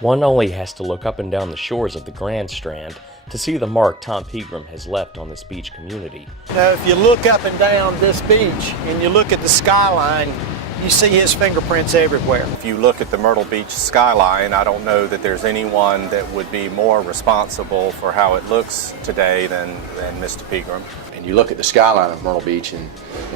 One only has to look up and down the shores of the Grand Strand to see the mark TomPegram has left on this beach community. Now, if you look up and down this beach and you look at the skyline, you see his fingerprints everywhere. If you look at the Myrtle Beach skyline, I don't know that there's anyone that would be more responsible for how it looks today than Mr. Pegram. And you look at the skyline of Myrtle Beach, and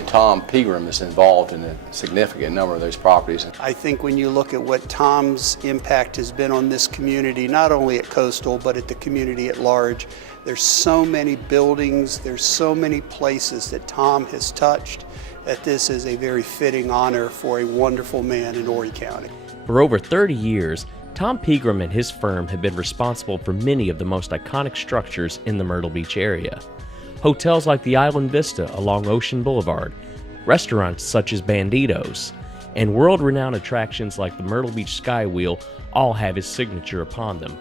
TomPegram is involved in a significant number of those properties. I think when you look at what Tom's impact has been on this community, not only at Coastal, but at the community at large, there's so many buildings, there's so many places that Tom has touched, that this is a very fitting honor for a wonderful man in Horry County. For over 30 years, TomPegram and his firm have been responsible for many of the most iconic structures in the Myrtle Beach area. Hotels like the Island Vista along Ocean Boulevard, restaurants such as Banditos, and world-renowned attractions like the Myrtle Beach Sky Wheel all have his signature upon them.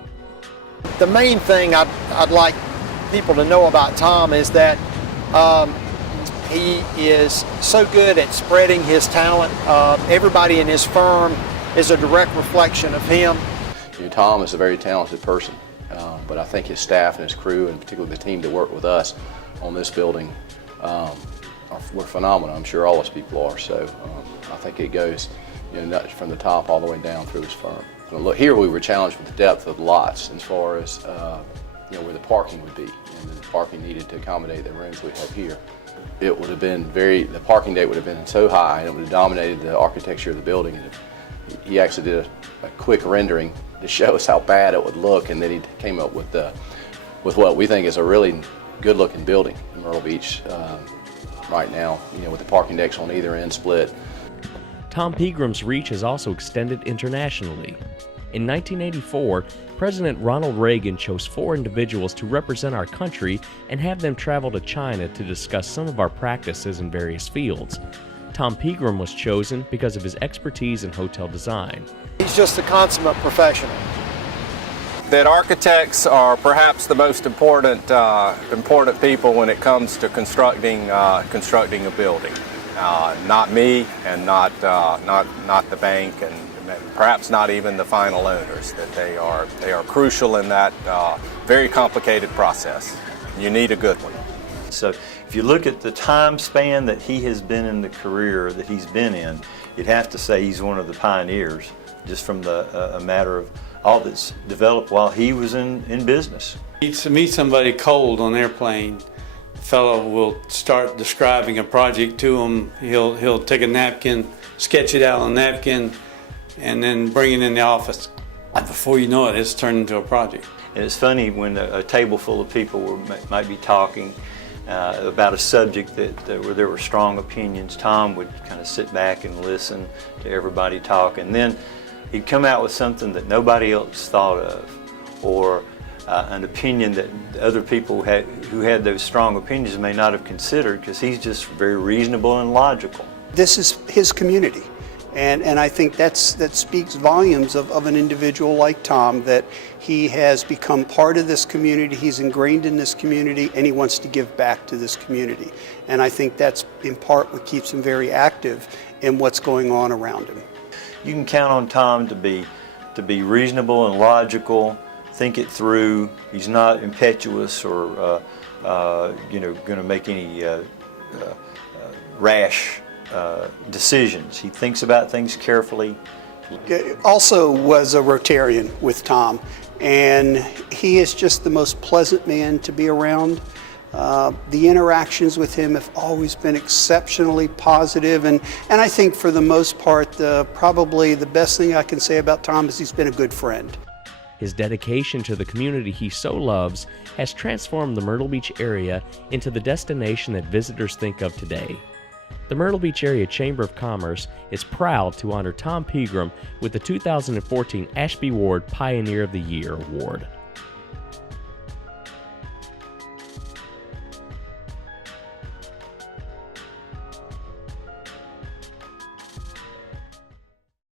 The main thing I'd like people to know about Tom is that he is so good at spreading his talent. Everybody in his firm is a direct reflection of him. Tom is a very talented person, but I think his staff and his crew, and particularly the team that worked with us on this building, were phenomenal. I'm sure all those people are. So I think it goes, from the top all the way down through his firm. Look, here we were challenged with the depth of the lots as far as where the parking would be, and the parking needed to accommodate the rooms we have here. It would have been the parking deck would have been so high, and it would have dominated the architecture of the building. And he actually did a quick rendering to show us how bad it would look, and then he came up with what we think is a really good-looking building in Myrtle Beach right now, with the parking decks on either end split. TomPegram's reach has also extended internationally. In 1984, President Ronald Reagan chose 4 individuals to represent our country and have them travel to China to discuss some of our practices in various fields. TomPegram was chosen because of his expertise in hotel design. He's just a consummate professional. That architects are perhaps the most important people when it comes to constructing a building. Not me, and not the bank, and perhaps not even the final owners. That they are crucial in that very complicated process. You need a good one. So if you look at the time span that he has been in the career that he's been in, you'd have to say he's one of the pioneers, just from a matter of all that's developed while he was in business. To meet somebody cold on an airplane, the fellow will start describing a project to him. He'll take a napkin, sketch it out on a napkin, and then bring it in the office. And before you know it, it's turned into a project. And it's funny when a table full of people might be talking about a subject where there were strong opinions. Tom would kind of sit back and listen to everybody talk, and then he'd come out with something that nobody else thought of, or an opinion that other people who had those strong opinions may not have considered, because he's just very reasonable and logical. This is his community, and I think that speaks volumes of an individual like Tom, that he has become part of this community, he's ingrained in this community, and he wants to give back to this community. And I think that's in part what keeps him very active in what's going on around him. You can count on Tom to be reasonable and logical, think it through. He's not impetuous or going to make any rash decisions. He thinks about things carefully. Also was a Rotarian with Tom, and he is just the most pleasant man to be around. The interactions with him have always been exceptionally positive, and I think for the most part, probably the best thing I can say about Tom is he's been a good friend. His dedication to the community he so loves has transformed the Myrtle Beach area into the destination that visitors think of today. The Myrtle Beach Area Chamber of Commerce is proud to honor TomPegram with the 2014 Ashby Ward Pioneer of the Year Award.